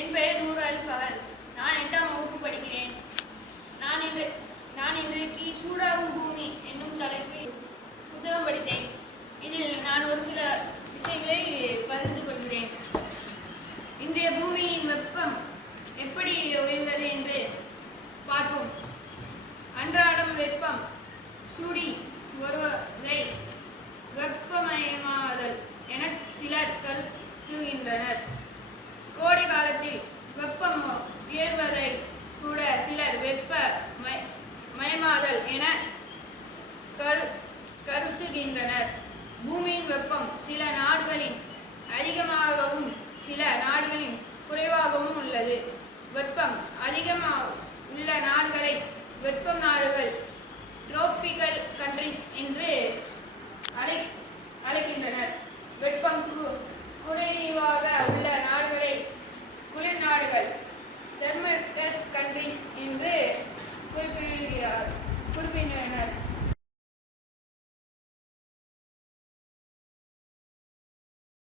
என் பெயர் நூர் அல் ஃபஹல் நான் எட்டாம் வகுப்பு படிக்கிறேன். நான் இன்று நான் இன்றைக்கு சூடாகும் பூமி என்னும் தலைப்பில் புத்தகம் படித்தேன். இதில் நான் ஒரு சில விஷயங்களை பகிர்ந்து கொள்கிறேன். இன்றைய பூமியின் வெப்பம் எப்படி உயர்ந்தது என்று பார்ப்போம். அன்றாடம் வெப்பம் சூடி வருவதை வெப்பமயமாதல் என சிலர் கருத்துகின்றனர். சில நாடுகளின் அதிகமாகவும் சில நாடுகளின் குறைவாகவும் உள்ளது. வெப்பம் அதிகமாக உள்ள நாடுகளை வெப்பம் நாடுகள் ட்ரோபிக்கல் கண்ட்ரிஸ் என்று அழை அழைக்கின்றனர். வெப்பம் குறைவாக உள்ள நாடுகளை குளிர் நாடுகள் தெர்மட்டர் கண்ட்ரிஸ் என்று குறிப்பிட